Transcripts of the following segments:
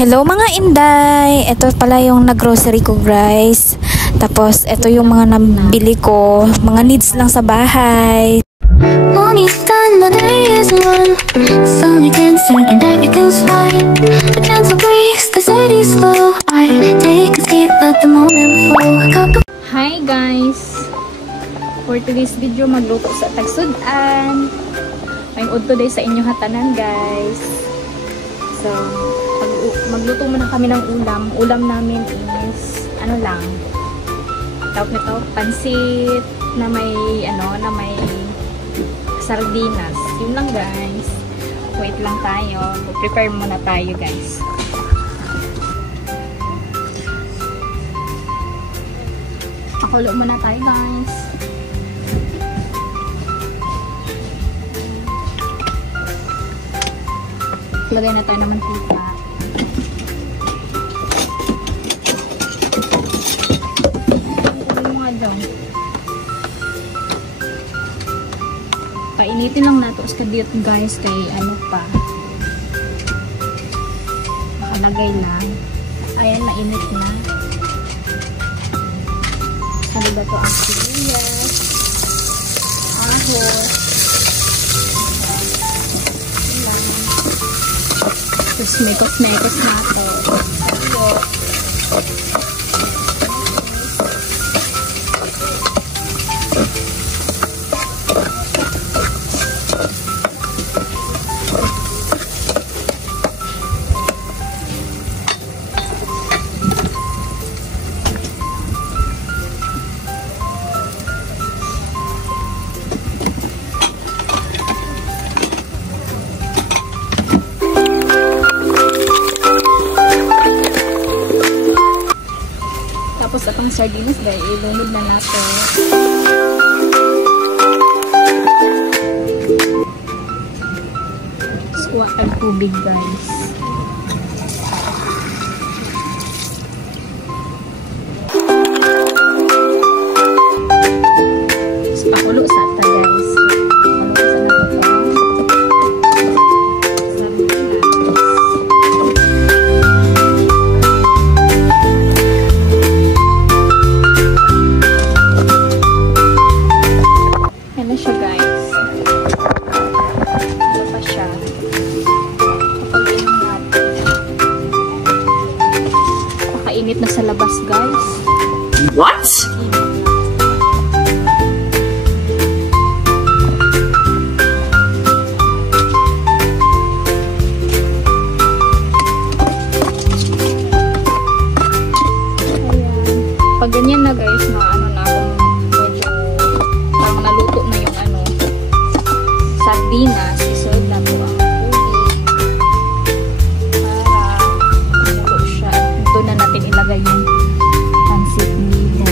Hello mga inday! Ito pala yung nag-grocery ko guys. Tapos ito yung mga nabili ko. Mga needs lang sa bahay. Morning's done, the day is one. Summer dancing and everything's fine. A gentle breeze, the city's slow. I take a seat, let the moment flow. Hi guys! For today's video, magluto sa tagsudan. May udto day sa inyo hatanan guys. So, magluto muna kami ng ulam. Ulam namin is, ano lang, tawag nito, pansit na may, na may sardinas. Yun lang guys. Wait lang tayo. Prepare muna tayo guys. Pakulo muna tayo guys. Lagay na tayo naman mantika. Painitin lang nato sa kadiyot guys kay ano pa. Nakalagay lang. Ayan, mainit na. Ano ba to? Ang sibuyas, ahos, lang. Tapos mekos-mekos na ito. Tapos atong sardinas dahil ilunod na natin. Kuha ang tubig guys. Tapos pakulo sa ata guys. Init na sa labas guys. What? Pag ganyan na guys, na ano na akong medyo parang naluto na yung sardinas, isunod na po ang na natin ilagay yung pansit nito.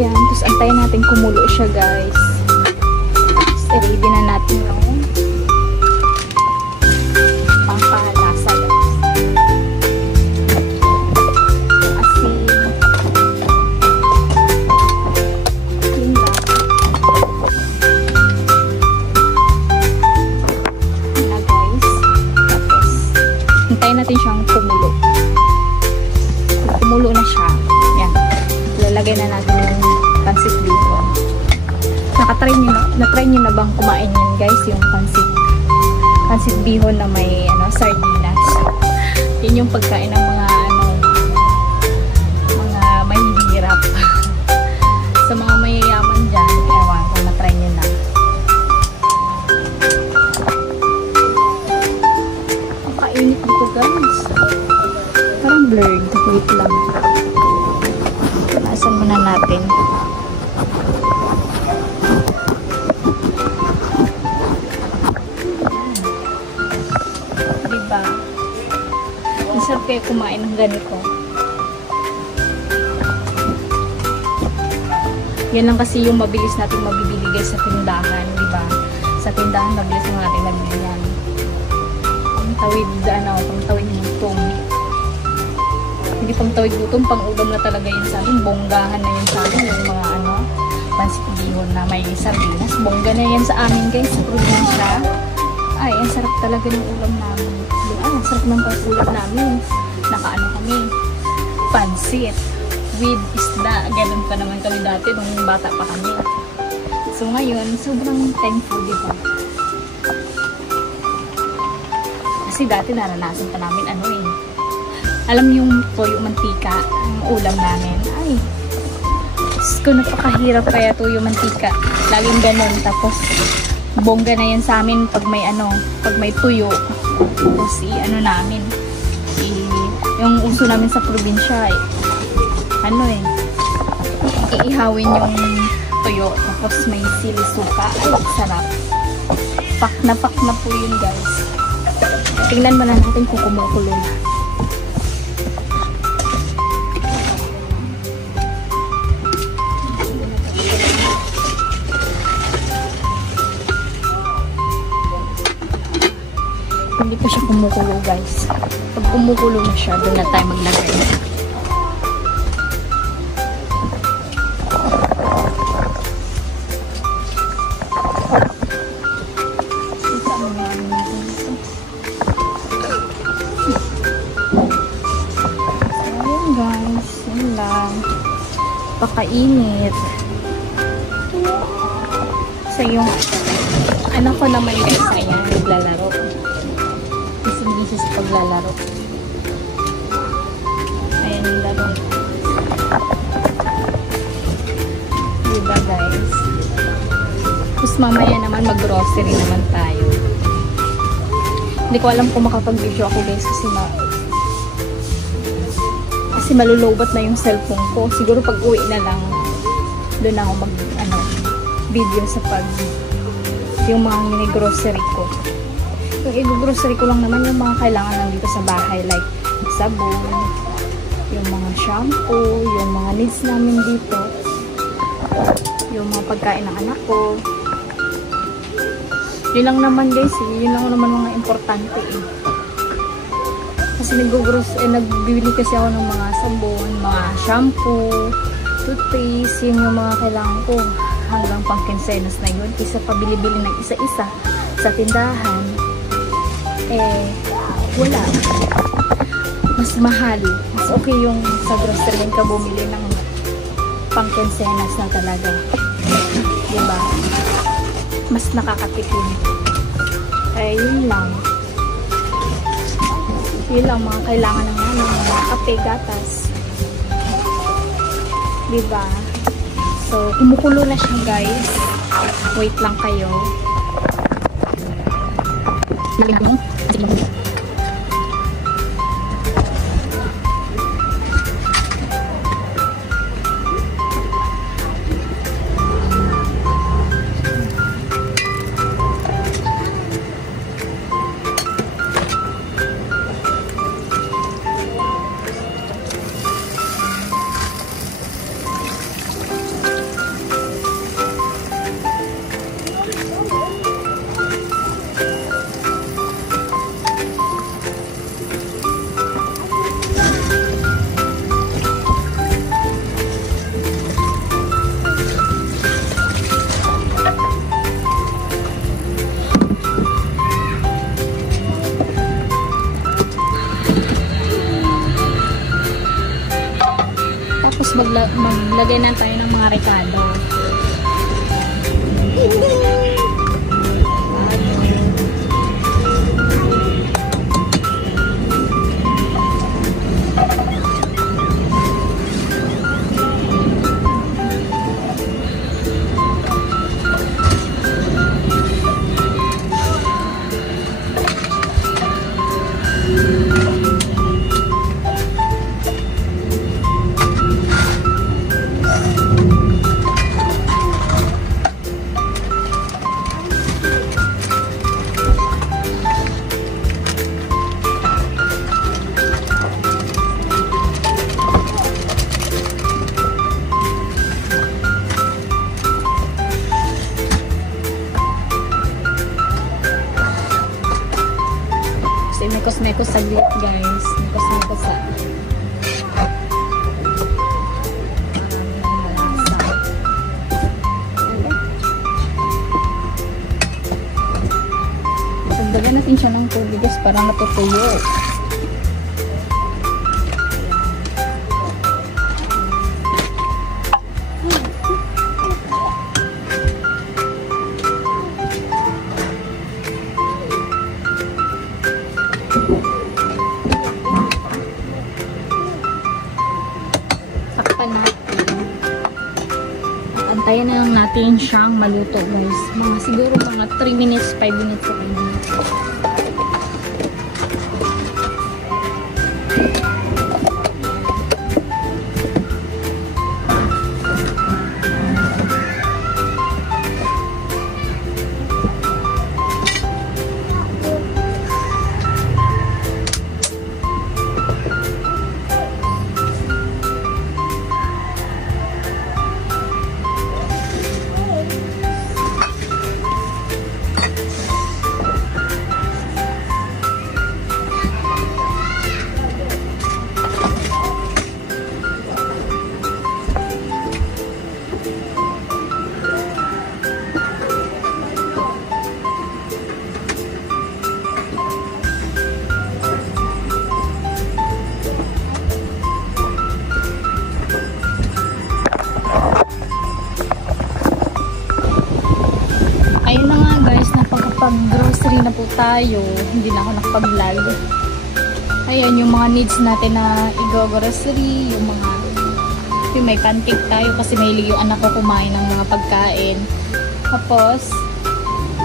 Yan, tapos antayin natin kumulo siya guys. Tapos ready na natin yung pampalasa guys. Hintayin natin siyang kumulo. Kumulo na siya. Yan. Lalagay na natin yung pansit bihon. Na-try nyo na bang kumain yun guys? Yung pansit bihon na may sardinas. Yun yung pagkain ng mga mga mahihirap. Sa mga mayayaman dyan, ewan kung na-try nyo na. Init dito guys. Parang blurred. Wait lang. Naasan muna natin. Diba? Masarap kayo kumain ng ganito. Yan lang kasi yung mabilis natin mabibili guys sa tindahan. Diba? Sa tindahan mabilis natin mabibili yan. Tawid, pang tawid ng tong. pang tawid gutom, pang ulam na talaga yun sa amin. Bonggahan na yun sa amin. Yung mga ano, pansit bihon na may sardinas. Bongga na yan sa amin guys, sa probinsya. Ay, ang sarap talaga ng ulam namin. Ang sarap ng ulam namin. Nakaano kami, pansit with isda. Ganun pa naman kami dati nung bata pa kami. So ngayon, sobrang thankful, diba? Kasi dati naranasan pa namin ano eh. Alam yung toyo mantika, ang ulam namin. Ay, Diyos ko, napakahirap kaya toyo mantika. Laging ganun. Tapos, bongga na yan sa amin pag may ano, pag may tuyo. Tapos, ano namin. Yung uso namin sa probinsya, ano eh, iihawin yung tuyo. Tapos, may sili suka. Ay, sarap. Pak na po yun, guys. Tingnan mo na natin kung kumukulo na. Hindi pa siya kumukulo, guys. Pag kumukulo na siya, doon na tayo maglagay. Ayun, guys. Yun lang. Pakainit. So, yung anak ko naman, guys, ayan, naglalaro. Ising-isa sa paglalaro. Ayan yung laro. Diba, guys? Tapos mamaya naman mag-grocery naman tayo. Hindi ko alam kung makapag-video ako, guys, kasi malulobat na yung cellphone ko. Siguro pag uwi na lang, doon ako video sa yung mga mini-grocery ko. Yung i-grocery ko lang naman yung mga kailangan lang dito sa bahay, like sabon, yung mga shampoo, yung mga needs namin dito, yung mga pagkain ng anak ko. Yun lang naman, guys, yun lang naman mga importante eh. Kasi nagbibili kasi ako ng mga sabon, mga shampoo, toothpaste, yun yung mga kailangan ko hanggang pang quincenas na yun. Isa pabili-bili ng isa-isa sa tindahan, wala. Mas mahal. Mas okay yung sa grocery ka bumili ng pang quincenas na talaga. Diba? Mas nakakatipid. Yun lang. Yun lang mga kailangan ng namin. Mga kape, gatas. Diba? So, kumukulo na siya, guys. Wait lang kayo. Maglagay na tayo ng mga rekado. Mekos-mekos saglit, guys. Mekos-mekos sa Lagyan natin siya ng tubig guys para natutuyo. Takpan natin. Antayin na lang natin siyang maluto guys. Siguro mga 3 minutes, 5 minutes sa kanya. Ayun na nga guys, napag-grocery na po tayo. Hindi na ako nakapag-vlog. Ayan, yung mga needs natin na i-grocery, yung may pancake tayo kasi may yung anak ko kumain ng mga pagkain. Tapos,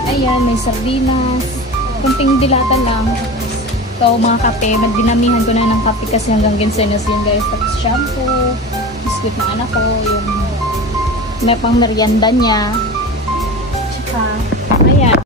ayan, may sardinas, kunting dilata lang. So, mga kape, dinamihan ko na ng kape kasi hanggang ginsenos yun guys. Tapos shampoo, biskuit ng anak ko, yung may pang merienda niya. Ayan.